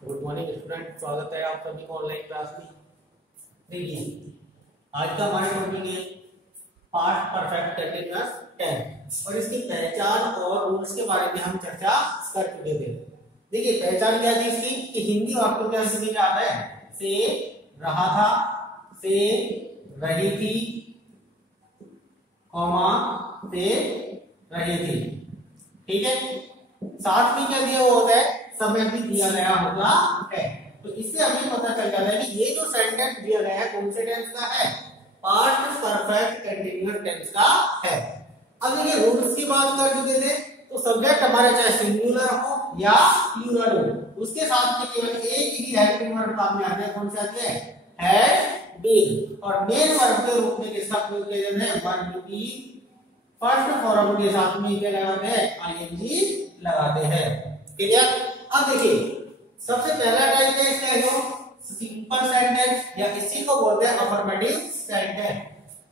Good morning student, स्वागत है आप सभी को ऑनलाइन क्लास में। देखिए आज का हमारा टॉपिक है पास्ट परफेक्ट कंटीन्यूअस टेंस और इसकी पहचान और रूल्स के बारे में हम चर्चा कर चुके थे। देखिए पहचान क्या थी इसकी कि हिंदी वाक्यों के अंत में क्या आता है, से रहा था, से रही थी, कॉमा से रही थी। ठीक है, साथ में क्या दिया हुआ होता है, समय भी दिया गया होता है। तो इससे हमें पता चल जाता है कि ये जो सेंटेंस दिया गया है कौन से टेंस का है, पास्ट परफेक्ट कंटीन्यूअस टेंस का है। अब देखिए रूल्स की बात कर चुके थे, तो सब्जेक्ट हमारे चाहे सिंगुलर हो या प्लूरल हो, उसके साथ में केवल एक ही हेल्पिंग वर्ब काम में आते हैं। कौन से आते हैं, हैड बीन। और मेन वर्ब के रूप में किसका प्रयोग किया जाता है, वर्ब की फर्स्ट फॉर्म के साथ में क्या लगाते हैं, आईएनजी लगाते हैं। क्लियर। अब देखिए सबसे पहला टाइप है इसका जो सिंपल सेंटेंस या इसी को बोलते हैं अफर्मेटिव सेंटेंस।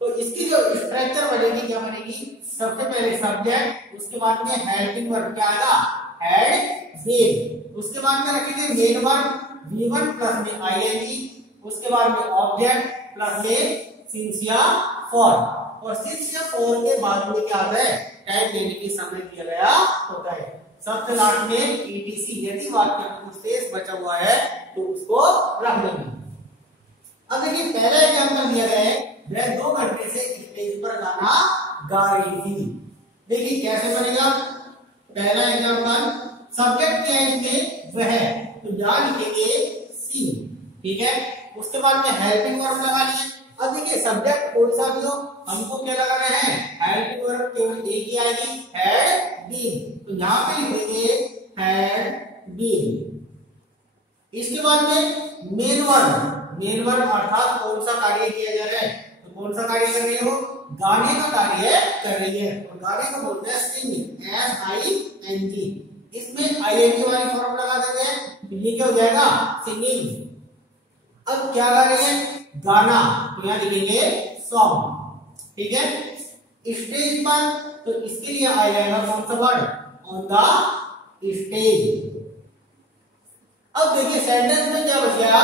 तो इसकी जो स्ट्रक्चर बनेगी क्या बनेगी, सबसे पहले सब्जेक्ट, उसके बाद में हेल्पिंग वर्ब क्या आएगा, हैड बीन, उसके बाद में रखेंगे मेन वर्ब V1 प्लस में आईएनजी, उसके बाद में ऑब्जेक्ट प्लस में सिंस या फॉर, और सिंस या फॉर के बाद में क्या आता है, टाइम देने की समय दिया गया होता है। सबसे लास्ट में ईटीसी, यदि वाक्य में कुछ स्पेस बचा हुआ है तो उसको रख देंगे। अब देखिए पहला एग्जांपल दिया गया है, वह 2 घंटे से स्टेज पर गाना गा रही थी। देखिए कैसे बनेगा, पहला एग्जांपल सब्जेक्ट क्या है इसमें, वह, तो यहां लिखेंगे सी। ठीक है, उसके बाद में हेल्पिंग वर्ब लगा लिए। अब देखिए सब्जेक्ट कोई सा भी हो, हमको क्या लगा रहे हैं, हेल्पिंग वर्ब केवल एक ही आएगी, हैड बीन, तो यहां पे लिखेंगे हैड बीन। इसके बाद में मेन वर्ब अर्थात कौन सा कार्य किया जा रहा है, तो कौन सा कार्य कर रही हो, गाने का कार्य कर रही है, और गाने को बोलते हैं सिंगिंग, SING। इसमें आईएनजी वाली फॉर्म लगा देते हैं, तो ये क्या हो जाएगा, सिंगिंग। अब क्या गा रही है, गाना, तो यहां लिखेंगे सॉन्ग। ठीक है, स्टेज पर, तो इसके लिए आ जाएगा कौन सा वर्ड, ऑन द स्टेज। अब देखिए सेंटेंस में क्या बच गया,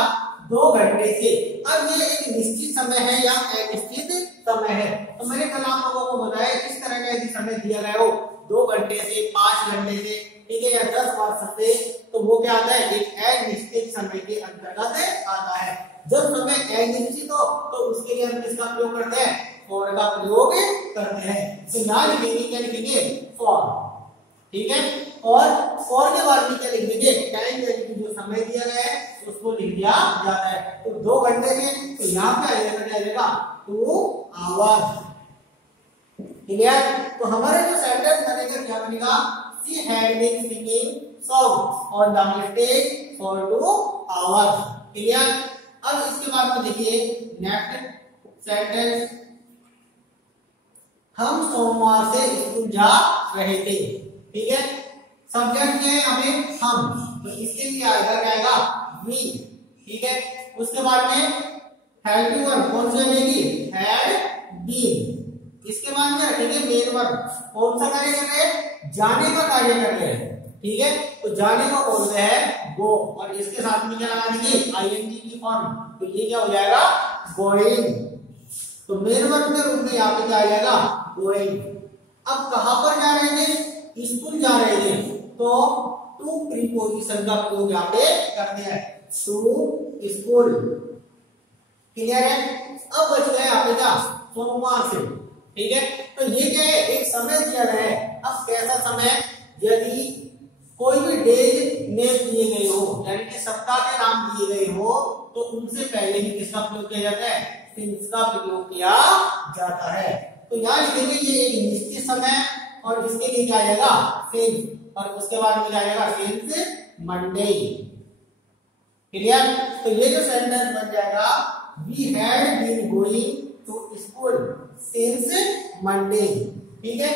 2 घंटे से। अब ये एक निश्चित समय है या अनिश्चित समय है, तो मैंने कल आप लोगों को बताया किस तरह का यदि समय दिया गया हो, 2 घंटे से, 5 घंटे से, ठीक है, या 10 वर्ष से, तो वो क्या आता है, एक अनिश्चित समय के अंतर्गत आता है। जब समय अनिश्चित हो तो उसके लिए हम किसका प्रयोग करते हैं, फॉर का प्रयोग करते हैं। तो यहां लिखेंगे क्या, लिखेंगे फॉर। ठीक है, और फॉर के बाद में क्या लिख देंगे, टाइम यानी कि जो समय दिया गया है उसको लिख दिया जाता है। तो 2 घंटे में, तो यहाँ पे आ जाएगा 2 आवर्स। क्लियर। तो हमारे जो सेंटेंस बनेगा क्या बनेगा, she had been singing song on the stage for 2 hours. Clear. अब इसके बाद में देखिए नेक्स्ट सेंटेंस, हम सोमवार से स्कूल जा रहे थे। ठीक है, सब्जेक्ट है हमें हम, तो इसके लिए आएगा वी। ठीक है, उसके बाद में हेल्पिंग वर्ब कौन सी बनेगी, हैड बीन। इसके बाद में रखेंगे मेन वर्ब, कौन सा कार्य कर रहे हैं, जाने का कार्य कर रहे हैं। ठीक है, तो जाने को बोलते हैं गो, और इसके साथ में क्या लगा देंगे, आईएनजी की फॉर्म, तो ये क्या हो जाएगा, गोइंग। तो मेन वर्ब के रूप में यहाँ पे क्या आ जाएगा, गोइंग। अब कहां पर जा रहे थे, स्कूल जा रहे थे, तो टू प्रीपोजिशन का प्रयोग यहाँ पे करते हैं, टू स्कूल। क्लियर है। अब बच गए यहाँ पे क्या, सोमवार से। ठीक है, तो ये क्या है, एक समय दिया गया है। अब कैसा समय, यदि कोई भी डेज नेम दिए गए हो, यानी कि सप्ताह के नाम दिए गए हो, तो उनसे पहले ही किसका प्रयोग किया जाता है, सिंस का प्रयोग किया जाता है। तो यहाँ लिखेंगे ये एक निश्चित समय, और इसके लिए क्या आएगा, सिंस, और उसके बाद में क्या आएगा, सिंस मंडे। क्लियर। तो ये जो सेंटेंस बन जाएगा, we had been going to school since Monday. ठीक है,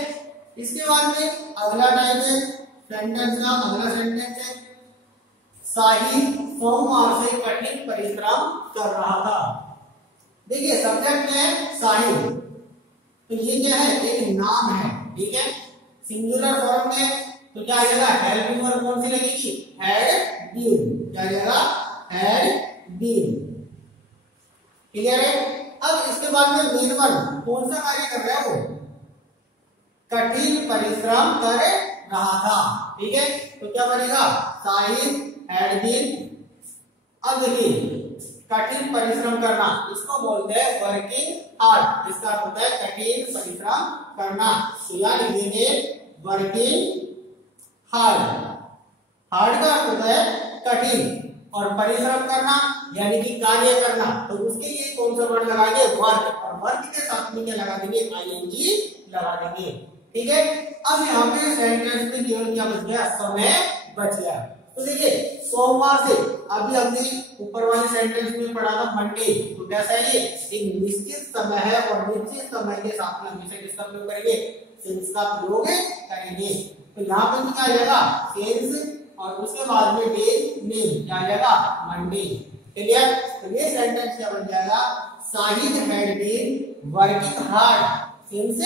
इसके बाद में अगला टाइप है सेंटेंस का, अगला सेंटेंस है, साहिल सोमवार से कठिन परिश्रम कर रहा था। देखिए सब्जेक्ट है साहिल, तो ये क्या है, एक नाम है। ठीक है, सिंगुलर फॉर्म में तो क्या आ जाएगा, हेल्पिंग वर्ब कौन सी लगेगी, हैड बीन। क्या आ जाएगा, हैड बीन। क्लियर है। अब इसके बाद में मेन वर्ब कौन सा कार्य कर रहा है, वो कठिन परिश्रम कर रहा था। ठीक है, तो क्या बनेगा, साहिद हैड बीन। अब देखिए कठिन परिश्रम करना इसको बोलते हैं वर्किंग हार्ड, इसका अर्थ होता है कठिन परिश्रम करना। तो यहाँ लिखेंगे वर्किंग हार्ड। हार्ड का अर्थ होता है कठिन और परिश्रम करना यानी कि कार्य करना, तो उसके लिए कौन सा वर्ड लगाएंगे, वर्क। और वर्क के साथ में क्या लगा देंगे, आईएनजी लगा देंगे। ठीक है, अब यहाँ पे सेंटेंस में केवल क्या बच गया, समय बच गया। तो देखिए सोमवार से, अभी हमने ऊपर वाले सेंटेंस में पढ़ा था मंडे, तो कैसा है ये, एक निश्चित समय है और निश्चित समय के साथ में हमेशा किसका प्रयोग करेंगे, सिंस का प्रयोग करेंगे। तो यहाँ पे क्या आ जाएगा, सिंस और उसके बाद में डे नेम क्या आ जाएगा, मंडे। क्लियर। तो ये सेंटेंस क्या बन जाएगा, Sahid had been working hard since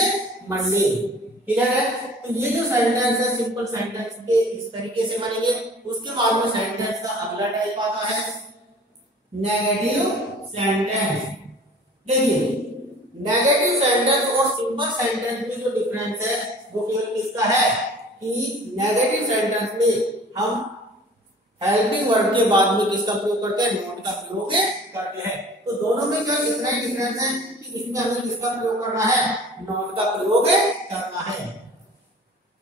Monday. Clear है। तो ये जो सेंटेंस है सिंपल सेंटेंस के इस तरीके से बनेंगे। उसके बाद में सेंटेंस का अगला टाइप आता है नेगेटिव सेंटेंस। देखिए नेगेटिव सेंटेंस और सिंपल सेंटेंस में जो डिफरेंस है वो केवल किसका है कि नेगेटिव सेंटेंस में हम हेल्पिंग वर्ब के बाद में किसका प्रयोग करते हैं, नॉट का प्रयोग करते हैं। तो दोनों में क्या इतना ही डिफरेंस है कि इसमें हमें किसका प्रयोग करना है, नॉट का प्रयोग करना है।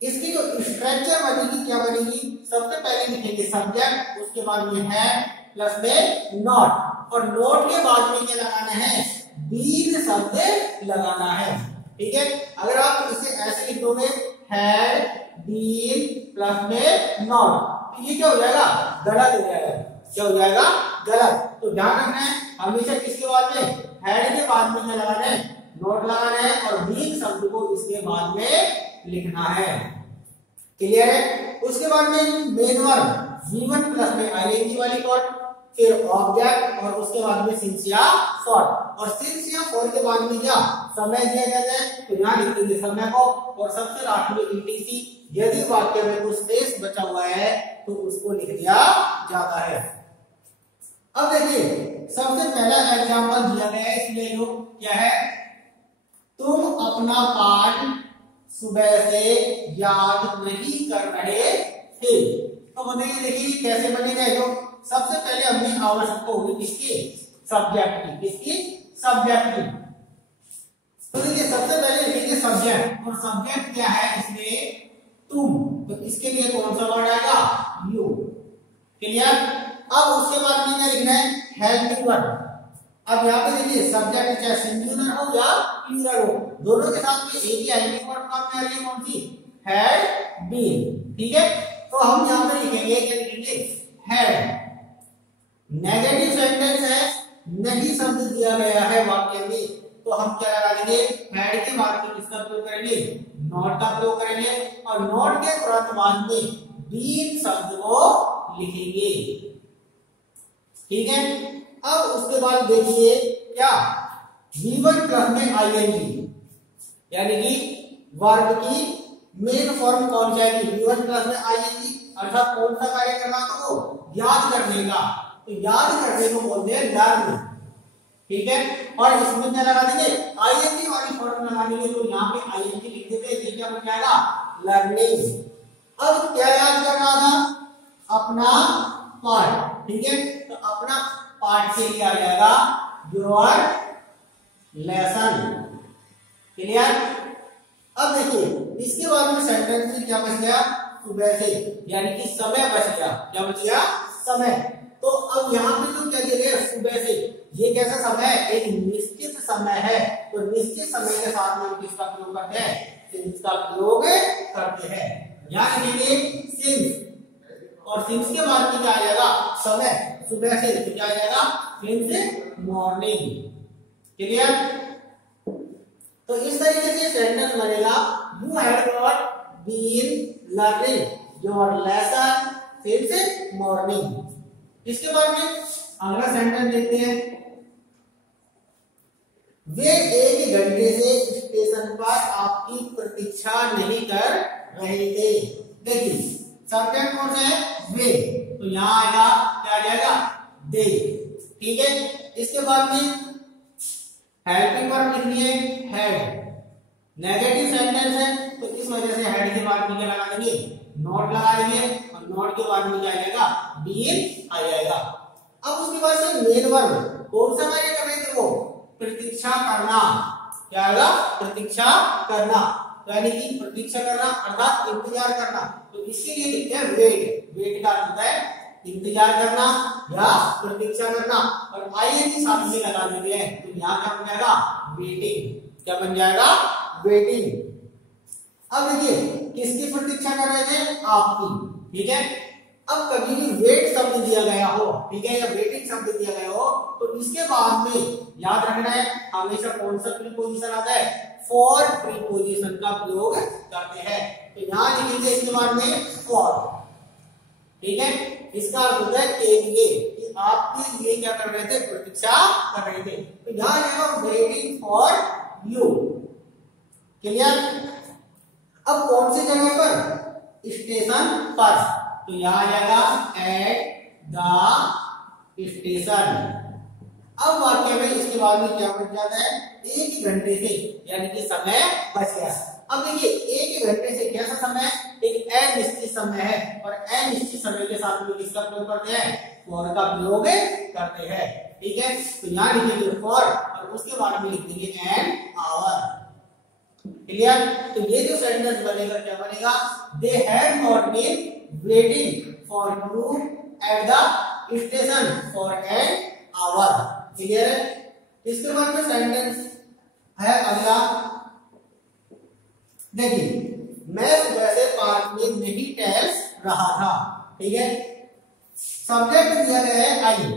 इसकी जो स्ट्रक्चर बनेगी क्या बनेगी, सबसे पहले लिखेंगे सब्जेक्ट, उसके बाद में है प्लस में नॉट, और नॉट के बाद में क्या लगाना है, बीन शब्द लगाना है। ठीक है, अगर आप इसे ऐसे लिख दोगे हैड बीन प्लस में नॉट, तो ये क्या हो जाएगा, गलत हो जाएगा। क्या हो जाएगा, गलत। तो ध्यान रखना है हमेशा किसके बाद में, हैड के बाद में क्या लगाना है, नॉट लगाना है, और बीन शब्द को इसके बाद में लिखना है। क्लियर है। उसके बाद में मेन वर्ब V1 प्लस में आईएनजी वाली कॉर्ड, फिर ऑब्जेक्ट और उसके बाद में सिंस या फॉर, और सिंस या फॉर के बाद में क्या समय दिया जाता है, तो यहाँ लिख देंगे समय को, और सबसे लास्ट में ईटीसी। यदि वाक्य में कुछ स्पेस बचा हुआ है तो उसको लिख दिया जाता है। अब देखिए सबसे पहला एग्जांपल दिया गया है, इसलिए जो क्या है, तुम अपना पाठ सुबह से याद नहीं कर रहे थे। तो बताइए देखिए कैसे बनेगा। जो सबसे पहले हमें आवश्यकता होगी किसकी, सब्जेक्ट की। किसकी, सब्जेक्ट की। तो देखिए सबसे पहले लिखेंगे सब्जेक्ट, और सब्जेक्ट क्या है इसमें, तुम, तो इसके लिए कौन सा वर्ड आएगा, यू। क्लियर। अब उसके बाद में क्या लिखना है, हेल्पिंग वर्ब। अब यहाँ पे देखिए सब्जेक्ट चाहे सिंगुलर हो या प्लूरल हो, दोनों के साथ में एक ही हेल्पिंग वर्ब काम में आ रही है, कौन सी, हैड बीन। ठीक है, तो हम यहाँ पे लिखेंगे, क्या लिखेंगे, हैड। नेगेटिव सेंटेंस है, नहीं शब्द दिया गया है वाक्य में, तो हम क्या लगा देंगे, हैड के बाद में किसका प्रयोग करेंगे, नॉट का प्रयोग करेंगे, और नॉट के तुरंत बाद में बीन शब्द को लिखेंगे। ठीक है। अब उसके बाद देखिए क्या, V1 प्लस में आईएनजी, यानी कि वर्ब की मेन फॉर्म कौन सी आएगी, V1 प्लस में आईएनजी, अर्थात कौन सा कार्य करना, तो याद करने का। तो याद करने को बोलते हैं लर्न। ठीक है, और इसमें क्या लगा देंगे, आईएनजी वाली फॉर्म लगा देंगे, तो यहाँ पे आईएनजी लिख देते हैं, क्या बन जाएगा, लर्निंग। अब क्या याद कर रहा था, अपना पाठ। ठीक है, तो अपना पाठ के लिए आ जाएगा योर लेसन। क्लियर। अब देखिए इसके बाद में सेंटेंस में क्या बच गया, सुबह से, यानी कि समय बच गया। क्या बच गया, समय। तो अब यहाँ पे जो क्या दिया गया, सुबह से, ये कैसा समय है, एक निश्चित समय है, तो निश्चित समय के साथ में हम किसका प्रयोग करते हैं, सिंस का प्रयोग करते हैं। यहाँ लिखेंगे सिंस, और सिंस के बाद में क्या आ जाएगा, समय, सुबह से, तो क्या आ जाएगा, सिंस मॉर्निंग। क्लियर। तो इस तरीके से सेंटेंस बनेगा, you have not been learning your lesson since morning. इसके बाद में अगला सेंटेंस देखते हैं, वे 1 घंटे से स्टेशन पर आपकी प्रतीक्षा नहीं कर रहे थे। देखिए सब्जेक्ट कौन सा है, वे, तो यहां आएगा क्या आ जाएगा, दे। ठीक है, इसके बाद में हेल्पिंग वर्ब लिखनी है, हैड। नेगेटिव सेंटेंस है तो इस वजह से हेड के बाद में क्या लगा देंगे, नॉट लगा देंगे, और नॉट के बाद में क्या आ जाएगा, बीन आ जाएगा। अब उसके बाद से मेन वर्ब कौन सा कार्य कर रहे थे वो, प्रतीक्षा करना। क्या आएगा, प्रतीक्षा करना, यानी कि प्रतीक्षा करना अर्थात इंतजार करना। तो इसके लिए लिखते हैं वेट। वेट का अर्थ होता है इंतजार करना या प्रतीक्षा करना, और आईएनजी साथ में लगा देते हैं तो यहाँ क्या बन जाएगा, वेटिंग। क्या बन जाएगा, वेटिंग। अब देखिए किसकी प्रतीक्षा कर रहे थे, आपकी। ठीक है, अब कभी भी वेट शब्द दिया गया हो, ठीक है, या वेटिंग शब्द दिया गया हो, तो इसके बाद में याद रखना है हमेशा कौन सा प्रीपोजिशन आता है, फॉर प्रीपोजिशन का प्रयोग करते हैं। तो यहां लिखेंगे इसके बाद में फॉर। ठीक है, इसका अर्थ होता है के लिए, कि आपके लिए क्या कर रहे थे, प्रतीक्षा कर रहे थे। तो यहां लिखा वेटिंग फॉर यू। क्लियर। अब कौन सी जगह पर, स्टेशन पर, तो यहां जाएगा एट द स्टेशन। अब वाक्य में इसके बाद में क्या बच जाता है, एक घंटे से, यानी कि समय बच गया। अब देखिए एक घंटे से कैसा समय, एक अनिश्चित समय है, और अनिश्चित समय के साथ में किसका प्रयोग करते हैं, फॉर का प्रयोग करते हैं। ठीक है, तो यहां लिखेंगे फॉर, और उसके बाद में लिख देंगे एन आवर। क्लियर। तो ये जो सेंटेंस बनेगा क्या बनेगा, they had not been waiting for you at the station for an hour. Clear है। इसके बाद में सेंटेंस है अगला, देखिए मैं सुबह से पार्क में नहीं टहल रहा था। ठीक है, सब्जेक्ट दिया गया है आई,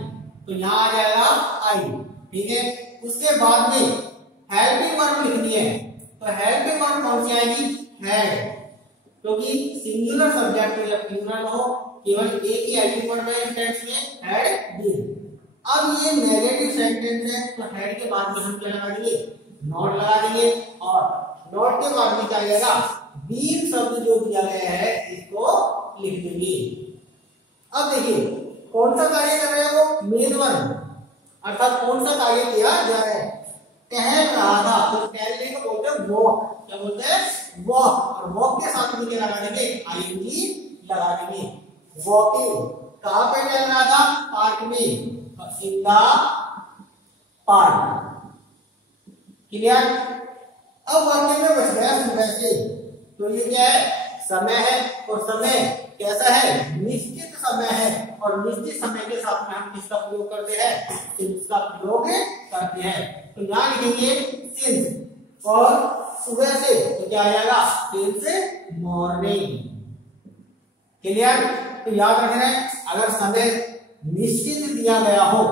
तो यहां आ जाएगा आई। ठीक है, उसके बाद में हेल्पिंग वर्ब लिखनी है, तो हेल्पिंग वर्ब कौन सी आएगी, हैड, क्योंकि सिंगुलर सब्जेक्ट हो या प्लूरल हो, केवल एक ही हेल्पिंग वर्ब है टेंस में, हैड बीन। अब ये नेगेटिव सेंटेंस है तो हेड के बाद में हम क्या लगा देंगे, नॉट लगा देंगे, और नॉट के बाद में क्या आएगा, बीन शब्द जो दिया गया है इसको लिख देंगे। अब देखिए कौन सा कार्य कर रहे हैं वो, मेन वर्ब, अर्थात कौन सा कार्य किया जा रहा है, टहल रहा था, तो टहलने को बोलते हैं वॉक। क्या बोलते हैं, वॉक, और वॉक के साथ में क्या लगा देंगे, आईएनजी लगा देंगे। वॉकिंग, कहां पे टहल रहा था, पार्क में, इन द पार्क। क्लियर। अब वाक्य में बच गया सुबह से, तो ये क्या है, समय है, और समय कैसा है, निश्चित समय है, और निश्चित समय के साथ में हम किसका प्रयोग करते हैं, सिंस का प्रयोग करते हैं। तो यहां लिखेंगे सिंस, और सुबह से तो क्या आ जाएगा, सिंस मॉर्निंग। क्लियर। तो याद रखना है अगर समय निश्चित दिया गया हो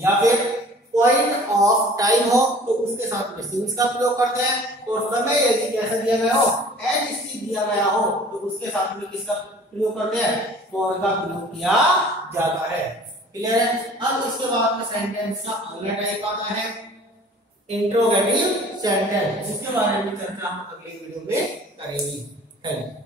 या फिर पॉइंट ऑफ टाइम हो तो उसके साथ में सिंस का प्रयोग करते हैं, और समय यदि कैसा दिया गया हो, अनिश्चित दिया गया हो, तो उसके साथ में किसका प्रयोग करते हैं, फॉर का प्रयोग किया जाता है। क्लियर है। अब इसके बाद में सेंटेंस का अगला टाइप आता है इंट्रोगेटिव सेंटेंस, जिसके बारे में चर्चा हम अगले वीडियो में करेंगे।